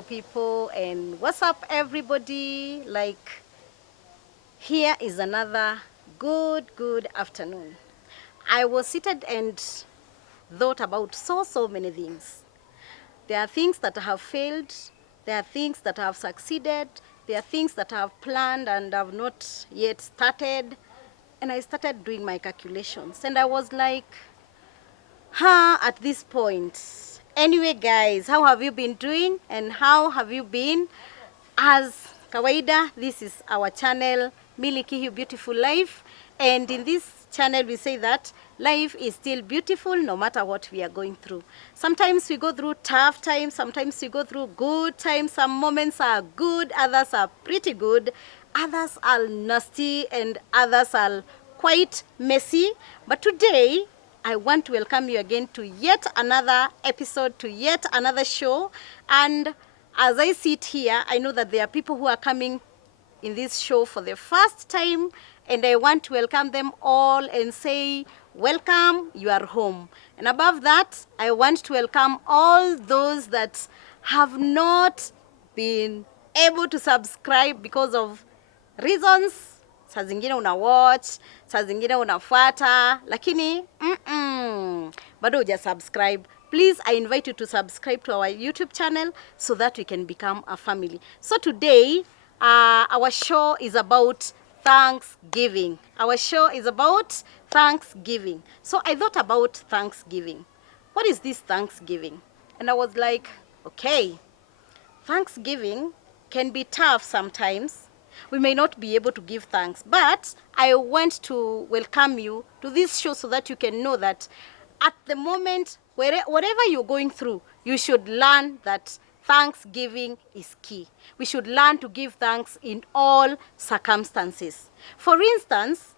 hello people, and what's up everybody? Like, here is another good afternoon. I was seated and thought about so many things. There are things that have failed, there are things that have succeeded, there are things that I have planned and have not yet started. And I started doing my calculations and I was like, at this point. Anyway, guys, how have you been doing and how have you been? As kawaida, this is our channel, Miliki You Beautiful Life, and in this channel we say that life is still beautiful no matter what we are going through. Sometimes we go through tough times, sometimes we go through good times. Some moments are good, others are pretty good, others are nasty, and others are quite messy. But today I want to welcome you again to yet another episode, to yet another show. And as I sit here, I know that there are people who are coming in this show for the first time, and I want to welcome them all and say, welcome, you are home. And above that, I want to welcome all those that have not been able to subscribe because of reasons. Saa zingine una watch, saa zingine unafuata, lakini bado huja subscribe. Please, I invite you to subscribe to our YouTube channel so that we can become a family. So today, our show is about Thanksgiving. Our show is about Thanksgiving. So I thought about Thanksgiving. What is this Thanksgiving? And I was like, okay, Thanksgiving can be tough sometimes. We may not be able to give thanks, but I want to welcome you to this show so that you can know that at the moment, whatever you're going through, you should learn that Thanksgiving is key. We should learn to give thanks in all circumstances. For instance,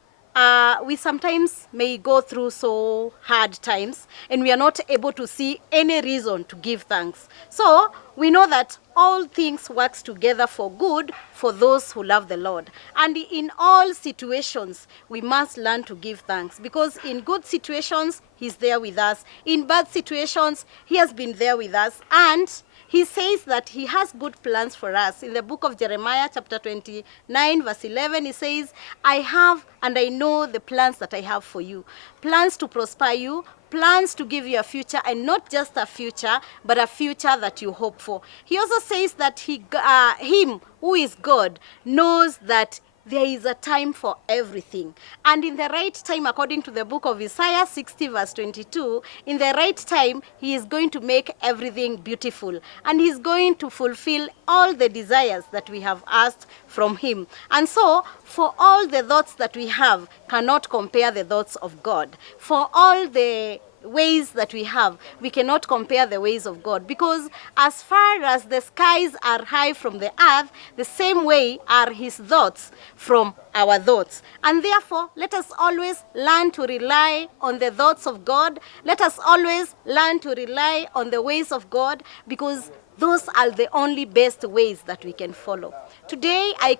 we sometimes may go through so hard times and we are not able to see any reason to give thanks. So we know that all things work together for good for those who love the Lord. And in all situations, we must learn to give thanks, because in good situations, He's there with us. In bad situations, He has been there with us. And He says that He has good plans for us. In the book of Jeremiah, chapter 29, verse 11, He says, I have and I know the plans that I have for you. Plans to prosper you, plans to give you a future, and not just a future, but a future that you hope for. He also says that Him who is God knows that there is a time for everything. And in the right time, according to the book of Isaiah 60 verse 22, in the right time, He is going to make everything beautiful. And He's going to fulfill all the desires that we have asked from Him. And so, for all the thoughts that we have cannot compare the thoughts of God. For all the ways that we have, we cannot compare the ways of God, because as far as the skies are high from the earth, the same way are His thoughts from our thoughts. And therefore, let us always learn to rely on the thoughts of God. Let us always learn to rely on the ways of God, because those are the only best ways that we can follow. Today I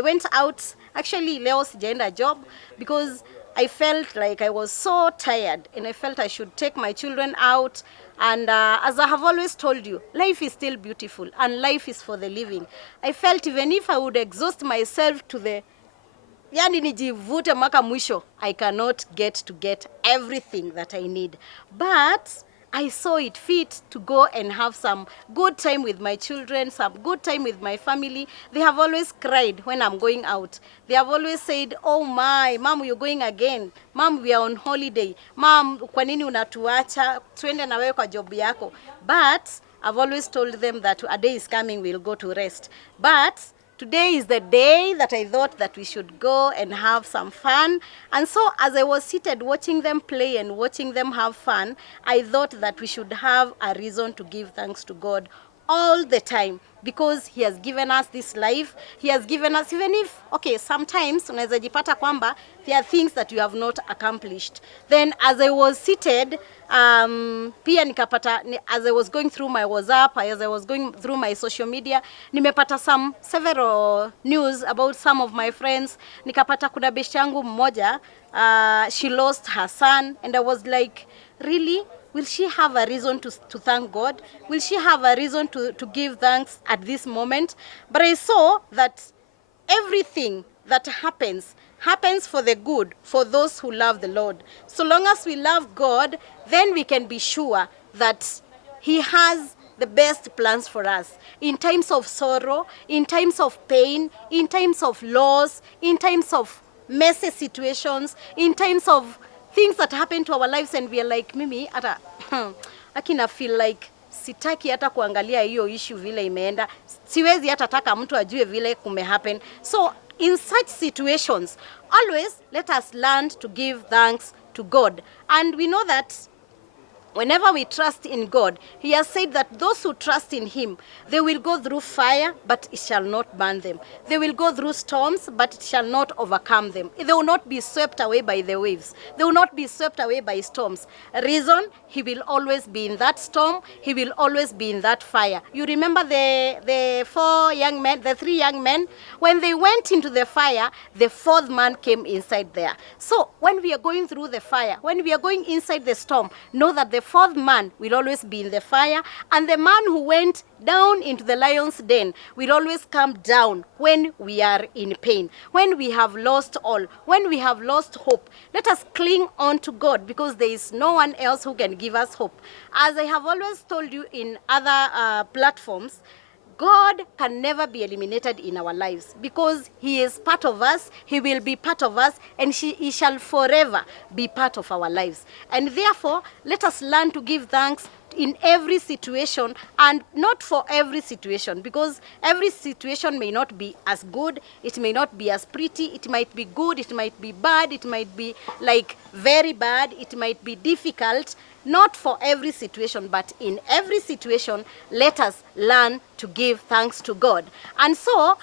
went out. Actually, leo sijaenda job because I felt like I was so tired, and I felt I should take my children out. And as I have always told you, life is still beautiful and life is for the living. I felt even if I would exhaust myself to the yani nijivute maka mwisho, I cannot get everything that I need. But I saw it fit to go and have some good time with my children, some good time with my family. They have always cried when I'm going out. They have always said, oh my, Mom, you're going again. Mom, we are on holiday. Mom, kwa nini unatuacha? Tuende na wewe kwa job yako. But I've always told them that a day is coming, we'll go to rest. But today is the day that I thought that we should go and have some fun. And so as I was seated watching them play and watching them have fun, I thought that we should have a reason to give thanks to God all the time, because He has given us this life. He has given us, even if, okay, sometimes unaweza jipata kwamba there are things that you have not accomplished. Then as I was seated, pia nikapata, as I was going through my WhatsApp, as I was going through my social media, nimepata several news about some of my friends. Nikapata kuna beshte yangu mmoja, she lost her son, and I was like, really? will she have a reason to thank God? Will she have a reason to give thanks at this moment? But I saw that everything that happens for the good for those who love the Lord. So long as we love God, then we can be sure that He has the best plans for us. In times of sorrow, in times of pain, in times of loss, in times of messy situations, in times of things that happen to our lives and we are like, mimi hata akina feel like sitaki hata kuangalia hiyo issue vile imeenda, siwezi hata taka mtu ajue vile kume happen. So in such situations, always let us learn to give thanks to God. And we know that whenever we trust in God, He has said that those who trust in Him, they will go through fire, but it shall not burn them. They will go through storms, but it shall not overcome them. They will not be swept away by the waves. They will not be swept away by storms. Reason, He will always be in that storm. He will always be in that fire. You remember the three young men, when they went into the fire, the fourth man came inside there. So when we are going through the fire, when we are going inside the storm, know that the fourth man will always be in the fire, and the man who went down into the lion's den will always come down when we are in pain, when we have lost all, when we have lost hope. Let us cling on to God, because there is no one else who can give us hope. As I have always told you in other platforms, God can never be eliminated in our lives, because He is part of us, He will be part of us, and He shall forever be part of our lives. And therefore, let us learn to give thanks in every situation, and not for every situation, because every situation may not be as good, it may not be as pretty, it might be good, it might be bad, it might be like very bad, it might be difficult. Not for every situation, but in every situation, let us learn to give thanks to God. And so,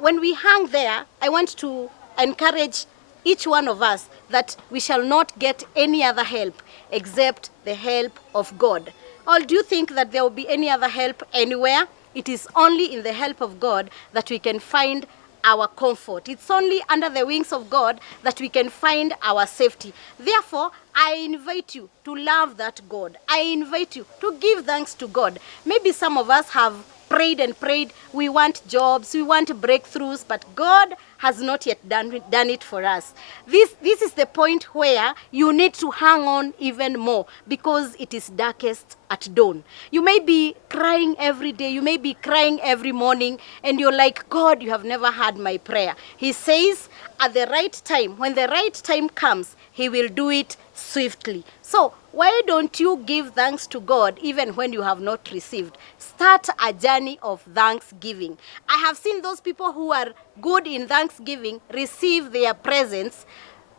when we hang there, I want to encourage each one of us that we shall not get any other help except the help of God. Or do you think that there will be any other help anywhere? It is only in the help of God that we can find our comfort. It's only under the wings of God that we can find our safety. Therefore, I invite you to love that God. I invite you to give thanks to God. Maybe some of us have prayed and prayed. We want jobs, we want breakthroughs, but God has not yet done it for us. This is the point where you need to hang on even more, because it is darkest at dawn. You may be crying every day, you may be crying every morning, and you're like, God, you have never heard my prayer. He says at the right time, when the right time comes, He will do it swiftly. So why don't you give thanks to God even when you have not received? Start a journey of thanksgiving. I have seen those people who are good in thanksgiving receive their presents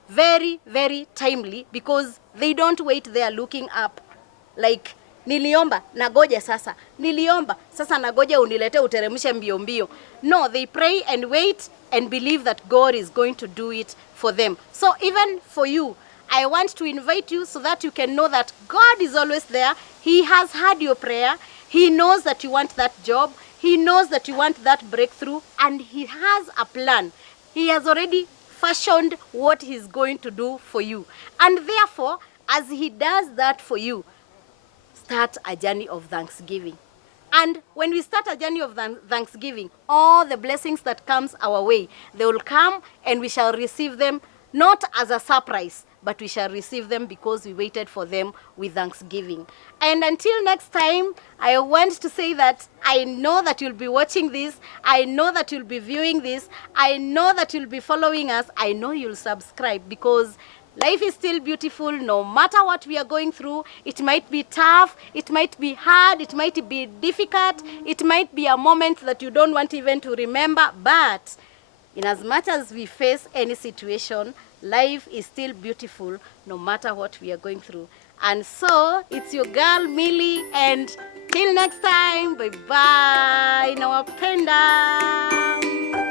very, very timely, because they don't wait there looking up like, niliomba nagoja sasa, niliomba sasa nagoja unilete uteremshe mbio mbio. No, they pray and wait and believe that God is going to do it for them. So even for you, I want to invite you so that you can know that God is always there. He has heard your prayer. He knows that you want that job. He knows that you want that breakthrough, and He has a plan. He has already fashioned what He's going to do for you. And therefore, as He does that for you, start a journey of thanksgiving. And when we start a journey of thanksgiving, all the blessings that comes our way, they will come, and we shall receive them not as a surprise, but we shall receive them because we waited for them with thanksgiving. And until next time, I want to say that I know that you'll be watching this. I know that you'll be viewing this. I know that you'll be following us. I know you'll subscribe, because life is still beautiful no matter what we are going through. It might be tough, it might be hard, it might be difficult, it might be a moment that you don't want even to remember, but in as much as we face any situation, life is still beautiful no matter what we are going through. And so, it's your girl Millie, and till next time, bye-bye, nawapenda.